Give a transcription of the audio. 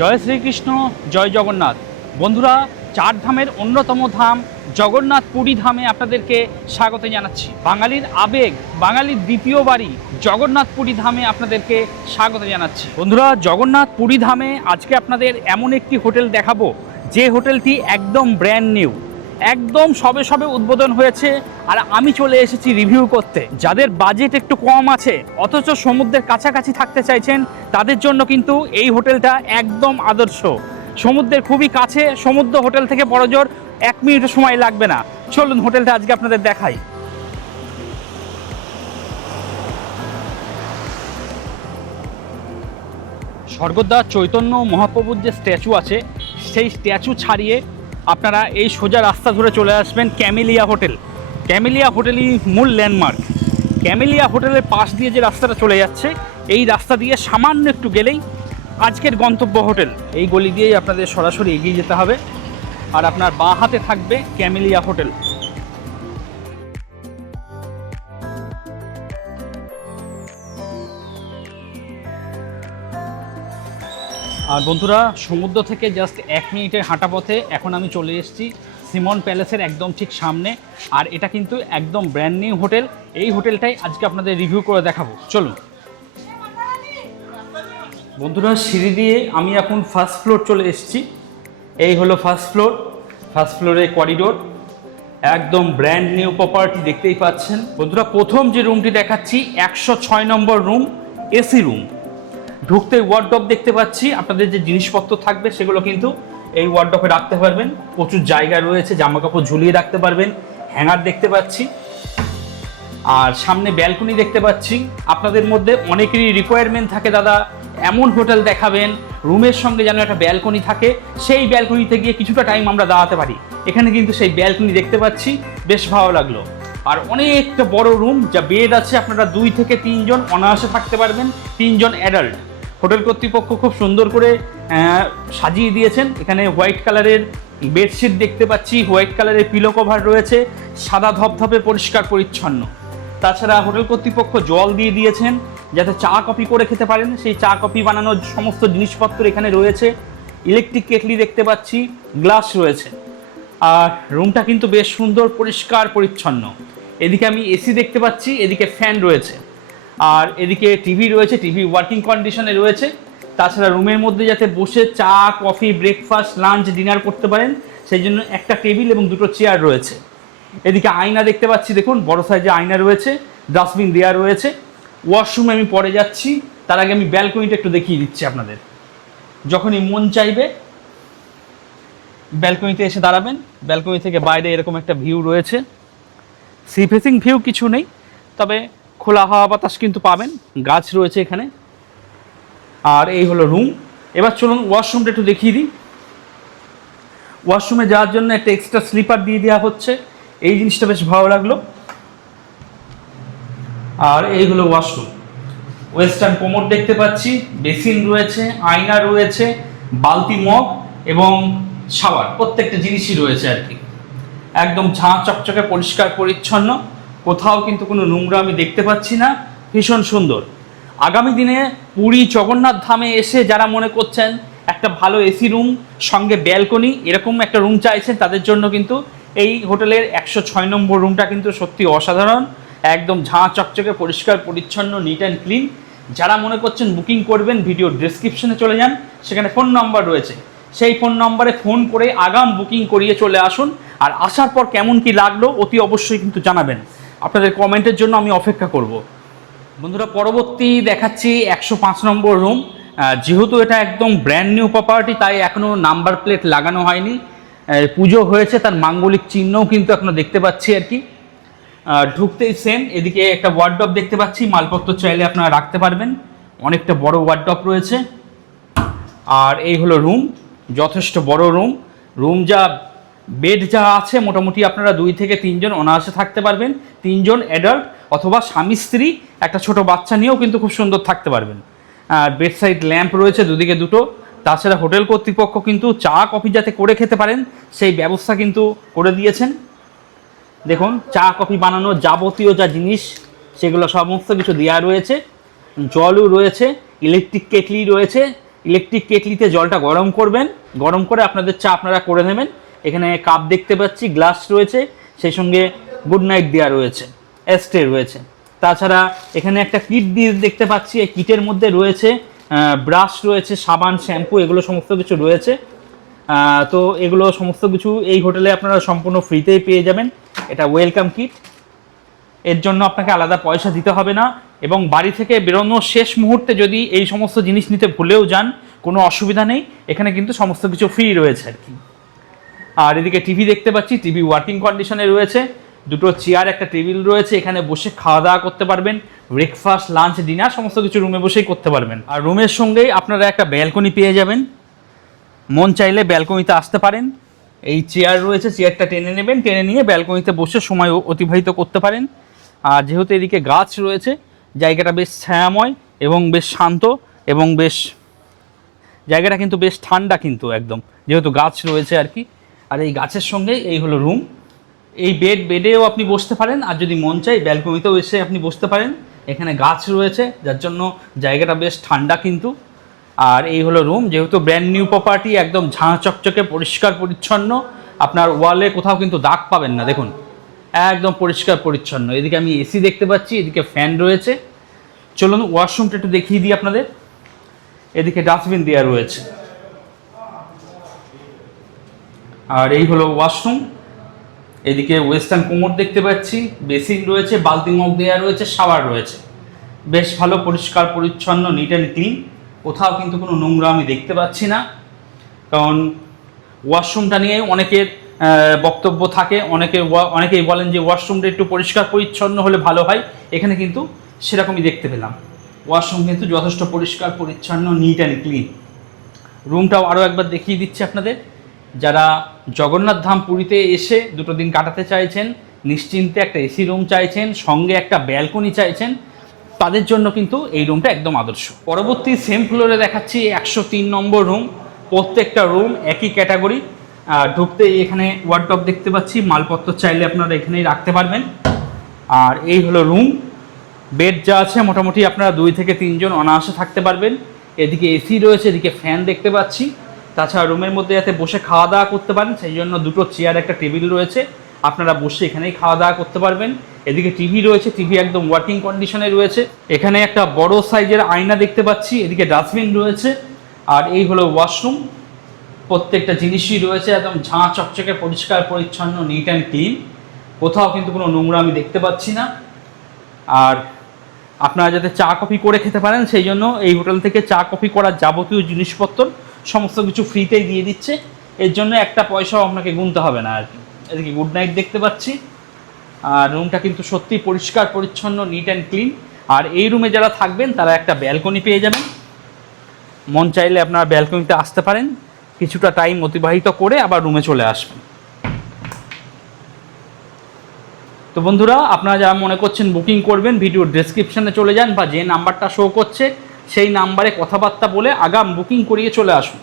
জয় শ্রীকৃষ্ণ, জয় জগন্নাথ। বন্ধুরা, চার ধামের অন্যতম ধাম জগন্নাথ পুরী ধামে আপনাদেরকে স্বাগত জানাচ্ছি। বাঙালির আবেগ, বাঙালির দ্বিতীয় বাড়ি জগন্নাথ পুরী ধামে আপনাদেরকে স্বাগত জানাচ্ছি। বন্ধুরা, জগন্নাথ পুরী ধামে আজকে আপনাদের এমন একটি হোটেল দেখাবো যে হোটেলটি একদম ব্র্যান্ড নিউ, একদম সবে সবে উদ্বোধন হয়েছে। আর আমি চলে এসেছি রিভিউ করতে। যাদের বাজেট একটু কম আছে অথচ সমুদ্রের কাছাকাছি থাকতে চাইছেন তাদের জন্য কিন্তু এই হোটেলটা একদম আদর্শ। সমুদ্রের খুবই কাছে, সমুদ্র হোটেল থেকে বড়জোর 1 মিনিটও সময় লাগবে না। চলুন হোটেলটা আজকে আপনাদের দেখাই। স্বর্গদ্বার চৈতন্য মহাপ্রভুর যে স্ট্যাচু আছে সেই স্ট্যাচু ছাড়িয়ে আপনারা এই সোজা রাস্তা ধরে চলে আসবেন ক্যামেলিয়া হোটেল। ক্যামেলিয়া হোটেলই মূল ল্যান্ডমার্ক। ক্যামেলিয়া হোটেলের পাশ দিয়ে যে রাস্তাটা চলে যাচ্ছে এই রাস্তা দিয়ে সামান্য একটু গেলেই আজকের গন্তব্য হোটেল। এই গলি দিয়েই আপনাদের সরাসরি এগিয়ে যেতে হবে আর আপনার বাঁ হাতে থাকবে ক্যামেলিয়া হোটেল। আর বন্ধুরা, সমুদ্র থেকে জাস্ট 1 মিনিটের হাঁটা পথে এখন আমি চলে এসেছি সিমন প্যালেসের একদম ঠিক সামনে। আর এটা কিন্তু একদম ব্র্যান্ড নিউ হোটেল। এই হোটেলটাই আজকে আপনাদের রিভিউ করে দেখাবো। চলুন বন্ধুরা, সিঁড়ি দিয়ে আমি এখন ফার্স্ট ফ্লোর চলে এসেছি। এই হলো ফার্স্ট ফ্লোর। ফার্স্ট ফ্লোরে করিডোর, একদম ব্র্যান্ড নিউ প্রপার্টি দেখতেই পাচ্ছেন। বন্ধুরা, প্রথম যে রুমটি দেখাচ্ছি 106 নম্বর রুম, এসি রুম। ঢুকতে ওয়ার্ডরোব দেখতে পাচ্ছি। আপনাদের যে জিনিসপত্র থাকবে সেগুলো কিন্তু এই ওয়ার্ডরোবে রাখতে পারবেন। প্রচুর জায়গা রয়েছে, জামা কাপড় ঝুলিয়ে রাখতে পারবেন। হ্যাঙ্গার দেখতে পাচ্ছি আর সামনে ব্যালকনি দেখতে পাচ্ছি। আপনাদের মধ্যে অনেকেরই রিকোয়ারমেন্ট থাকে, দাদা এমন হোটেল দেখাবেন রুমের সঙ্গে যেন একটা ব্যালকনি থাকে, সেই ব্যালকনিতে গিয়ে কিছুটা টাইম আমরা দাঁড়াতে পারি। এখানে কিন্তু সেই ব্যালকনি দেখতে পাচ্ছি, বেশ ভালো লাগলো। আর অনেকটা বড় রুম, যা বেড আছে, আপনারা 2 থেকে 3 জন অনায়াসে থাকতে পারবেন, 3 জন অ্যাডাল্ট। হোটেল কর্তৃপক্ষ খুব সুন্দর করে সাজিয়ে দিয়েছেন। এখানে হোয়াইট কালারের বেডশিট দেখতে পাচ্ছি, হোয়াইট কালারের পিলো কভার রয়েছে, সাদা ধপধপে পরিষ্কার পরিচ্ছন্ন। তাছাড়া হোটেল কর্তৃপক্ষ জল দিয়ে দিয়েছেন যাতে চা কফি করে খেতে পারেন। সেই চা কফি বানানোর সমস্ত জিনিসপত্র এখানে রয়েছে। ইলেকট্রিক কেটলি দেখতে পাচ্ছি, গ্লাস রয়েছে। আর রুমটা কিন্তু বেশ সুন্দর, পরিষ্কার পরিচ্ছন্ন। এদিকে আমি এসি দেখতে পাচ্ছি, এদিকে ফ্যান রয়েছে, আর এদিকে টিভি রয়েছে, টিভি ওয়ার্কিং কন্ডিশনে রয়েছে। তাছাড়া রুমের মধ্যে যাতে বসে চা কফি, ব্রেকফাস্ট, লাঞ্চ, ডিনার করতে পারেন সেই জন্য একটা টেবিল এবং 2টো চেয়ার রয়েছে। এদিকে আয়না দেখতে পাচ্ছি, দেখুন বড় সাইজে আয়না রয়েছে, ডাস্টবিন দেওয়া রয়েছে। ওয়াশরুমে আমি পরে যাচ্ছি, তার আগে আমি ব্যালকনিটা একটু দেখিয়ে দিচ্ছি আপনাদের। যখনই মন চাইবে ব্যালকনিতে এসে দাঁড়াবেন। ব্যালকনি থেকে বাইরে এরকম একটা ভিউ রয়েছে। সি ফেসিং ভিউ কিছু নেই, তবে খোলা হাওয়া বাতাস কিন্তু পাবেন, গাছ রয়েছে এখানে। আর এই হলো রুম। এবার চলুন ওয়াশরুমটা একটু দেখিয়ে দিই। ওয়াশরুমে যাওয়ার জন্য একটা এক্সট্রা স্লিপার দিয়ে দেওয়া হচ্ছে, এই জিনিসটা বেশ ভালো লাগলো। আর এই হলো ওয়াশরুম। ওয়েস্টার্ন কোমোড দেখতে পাচ্ছি, বেসিন রয়েছে, আয়না রয়েছে, বালতি, মগ এবং শাওয়ার, প্রত্যেকটা জিনিসই রয়েছে আর কি। একদম ঝাঁ চকচকে পরিষ্কার পরিচ্ছন্ন, কোথাও কিন্তু কোনো নোংরা আমি দেখতে পাচ্ছি না। ভীষণ সুন্দর। আগামী দিনে পুরী জগন্নাথ ধামে এসে যারা মনে করছেন একটা ভালো এসি রুম সঙ্গে ব্যালকনি এরকম একটা রুম চাইছেন, তাদের জন্য কিন্তু এই হোটেলের 106 নম্বর রুমটা কিন্তু সত্যি অসাধারণ। একদম ঝাঁ চকচকে পরিষ্কার পরিচ্ছন্ন, নিট অ্যান্ড ক্লিন। যারা মনে করছেন বুকিং করবেন, ভিডিও ডেসক্রিপশনে চলে যান, সেখানে ফোন নম্বর রয়েছে। সেই ফোন নম্বরে ফোন করে আগাম বুকিং করিয়ে চলে আসুন। আর আসার পর কেমন কি লাগলো অতি অবশ্যই কিন্তু জানাবেন। আপনাদের কমেন্টের জন্য আমি অপেক্ষা করব। বন্ধুরা, পরবর্তী দেখাচ্ছি 105 নম্বর রুম। যেহেতু এটা একদম ব্র্যান্ড নিউ প্রপার্টি, তাই এখনও নাম্বার প্লেট লাগানো হয়নি। পুজো হয়েছে, তার মাঙ্গলিক চিহ্নও কিন্তু এখনও দেখতে পাচ্ছি আর কি। ঢুকতেই সেম, এদিকে একটা ওয়ার্ডরোব দেখতে পাচ্ছি, মালপত্র চাইলে আপনারা রাখতে পারবেন। অনেকটা বড় ওয়ার্ডরোব রয়েছে। আর এই হলো রুম, যথেষ্ট বড় রুম। রুম যা বেড যা আছে, মোটামুটি আপনারা 2 থেকে 3 জন অনায়াসে থাকতে পারবেন। 3 জন অ্যাডাল্ট অথবা স্বামী স্ত্রী একটা ছোট বাচ্চা নিয়েও কিন্তু খুব সুন্দর থাকতে পারবেন। বেড সাইড ল্যাম্প রয়েছে দুদিকে 2টো। তাছাড়া হোটেল কর্তৃপক্ষ কিন্তু চা কফি যাতে করে খেতে পারেন সেই ব্যবস্থা কিন্তু করে দিয়েছেন। দেখুন, চা কফি বানানোর যাবতীয় যা জিনিস সেগুলো সমস্ত কিছু দেওয়া রয়েছে। জলও রয়েছে, ইলেকট্রিক কেটলি রয়েছে, ইলেকট্রিক কেটলিতে জলটা গরম করবেন, গরম করে আপনাদের চা আপনারা করে নেবেন। এখানে কাপ দেখতে পাচ্ছি, গ্লাস রয়েছে, সেই সঙ্গে গুড নাইট দেওয়া রয়েছে, এস্ট্রে রয়েছে। তাছাড়া এখানে একটা কিট দিয়ে দেখতে পাচ্ছি, এই কিটের মধ্যে রয়েছে ব্রাশ রয়েছে, সাবান, শ্যাম্পু, এগুলো সমস্ত কিছু রয়েছে। তো এগুলো সমস্ত কিছু এই হোটেলে আপনারা সম্পূর্ণ ফ্রিতেই পেয়ে যাবেন। এটা ওয়েলকাম কিট, এর জন্য আপনাকে আলাদা পয়সা দিতে হবে না। এবং বাড়ি থেকে বেরোনোর শেষ মুহূর্তে যদি এই সমস্ত জিনিস নিতে ভুলেও যান, কোনো অসুবিধা নেই, এখানে কিন্তু সমস্ত কিছু ফ্রি রয়েছে আর কি। আর এদিকে টিভি দেখতে পাচ্ছি, টিভি ওয়ার্কিং কন্ডিশনে রয়েছে, দুটো চেয়ার, একটা টেবিল রয়েছে, এখানে বসে খাওয়া দাওয়া করতে পারবেন, ব্রেকফাস্ট, লাঞ্চ, ডিনার সমস্ত কিছু রুমে বসেই করতে পারবেন। আর রুমের সঙ্গেই আপনারা একটা ব্যালকনি পেয়ে যাবেন, মন চাইলে ব্যালকনিতে আসতে পারেন। এই চেয়ার রয়েছে, চেয়ারটা টেনে নেবেন, টেনে নিয়ে ব্যালকনিতে বসে সময় অতিবাহিত করতে পারেন। আর যেহেতু এদিকে গাছ রয়েছে, জায়গাটা বেশ ছায়াময় এবং বেশ শান্ত, এবং বেশ জায়গাটা কিন্তু বেশ ঠান্ডা কিন্তু একদম, যেহেতু গাছ রয়েছে আর কি। আর এই গাছের সঙ্গে এই হলো রুম। এই বেডেও আপনি বসতে পারেন, আর যদি মন চাই ব্যালকনিতেও এসে আপনি বসতে পারেন। এখানে গাছ রয়েছে, যার জন্য জায়গাটা বেশ ঠান্ডা কিন্তু। আর এই হলো রুম, যেহেতু ব্র্যান্ড নিউ প্রপার্টি, একদম ঝাঁ চকচকে, পরিষ্কার পরিচ্ছন্ন। আপনার ওয়ালে কোথাও কিন্তু দাগ পাবেন না, দেখুন একদম পরিষ্কার পরিচ্ছন্ন। এদিকে আমি এসি দেখতে পাচ্ছি, এদিকে ফ্যান রয়েছে। চলুন ওয়াশরুমটা একটু দেখিয়ে দিই আপনাদের। এদিকে ডাস্টবিন দেওয়া রয়েছে। আর এই হলো ওয়াশরুম। এদিকে ওয়েস্টার্ন কোমোড দেখতে পাচ্ছি, বেসিন রয়েছে, বালতি মগ দেওয়া রয়েছে, শাওয়ার রয়েছে। বেশ ভালো, পরিষ্কার পরিচ্ছন্ন, নিট অ্যান্ড ক্লিন। কোথাও কিন্তু কোনো নোংরা আমি দেখতে পাচ্ছি না। কারণ ওয়াশরুমটা নিয়ে অনেকের বক্তব্য থাকে, অনেকেই বলেন যে ওয়াশরুমটা একটু পরিষ্কার পরিচ্ছন্ন হলে ভালো হয়। এখানে কিন্তু সেরকমই দেখতে পেলাম। ওয়াশরুম কিন্তু যথেষ্ট পরিষ্কার পরিচ্ছন্ন, নিট অ্যান্ড ক্লিন। রুমটাও আরও একবার দেখিয়ে দিচ্ছি আপনাদের। যারা জগন্নাথ ধাম পুরীতে এসে দুটো দিন কাটাতে চাইছেন, নিশ্চিন্তে একটা এসি রুম চাইছেন, সঙ্গে একটা ব্যালকনি চাইছেন, তাদের জন্য কিন্তু এই রুমটা একদম আদর্শ। পরবর্তী সেম ফ্লোরে দেখাচ্ছি 103 নম্বর রুম। প্রত্যেকটা রুম একই ক্যাটাগরি। ঢুকতে এখানে ওয়ার্ডরোব দেখতে পাচ্ছি, মালপত্র চাইলে আপনারা এখানেই রাখতে পারবেন। আর এই হলো রুম। বেড যা আছে মোটামুটি আপনারা 2 থেকে 3 জন অনায়াসে থাকতে পারবেন। এদিকে এসি রয়েছে, এদিকে ফ্যান দেখতে পাচ্ছি। তাছাড়া রুমের মধ্যে যাতে বসে খাওয়া দাওয়া করতে পারেন, সেই জন্য দুটো চেয়ার, একটা টেবিল রয়েছে, আপনারা বসে এখানেই খাওয়া দাওয়া করতে পারবেন। এদিকে টিভি রয়েছে, টিভি একদম ওয়ার্কিং কন্ডিশনে রয়েছে। এখানে একটা বড় সাইজের আয়না দেখতে পাচ্ছি, এদিকে ডাস্টবিন রয়েছে। আর এই হলো ওয়াশরুম। প্রত্যেকটা জিনিসই রয়েছে একদম ঝাঁ চকচকে, পরিষ্কার পরিচ্ছন্ন, নিট অ্যান্ড ক্লিন। কোথাও কিন্তু কোনো নোংরা আমি দেখতে পাচ্ছি না। আর আপনারা যাতে চা কফি করে খেতে পারেন, সেই জন্য এই হোটেল থেকে চা কফি করার যাবতীয় জিনিসপত্র সমস্ত কিছু ফ্রিতেই দিয়ে দিচ্ছে। এর জন্য একটা পয়সাও আপনাকে গুনতে হবে না আর কি। এদিকে গুড নাইট দেখতে পাচ্ছি। আর রুমটা কিন্তু সত্যিই পরিষ্কার পরিচ্ছন্ন, নিট অ্যান্ড ক্লিন। আর এই রুমে যারা থাকবেন তারা একটা ব্যালকনি পেয়ে যাবেন। মন চাইলে আপনারা ব্যালকনিতে আসতে পারেন, কিছুটা টাইম অতিবাহিত করে আবার রুমে চলে আসবেন। তো বন্ধুরা, আপনারা যারা মনে করছেন বুকিং করবেন, ভিডিওর ডেসক্রিপশানে চলে যান, বা যে নাম্বারটা শো করছে সেই নাম্বারে কথাবার্তা বলে আগাম বুকিং করিয়ে চলে আসুন।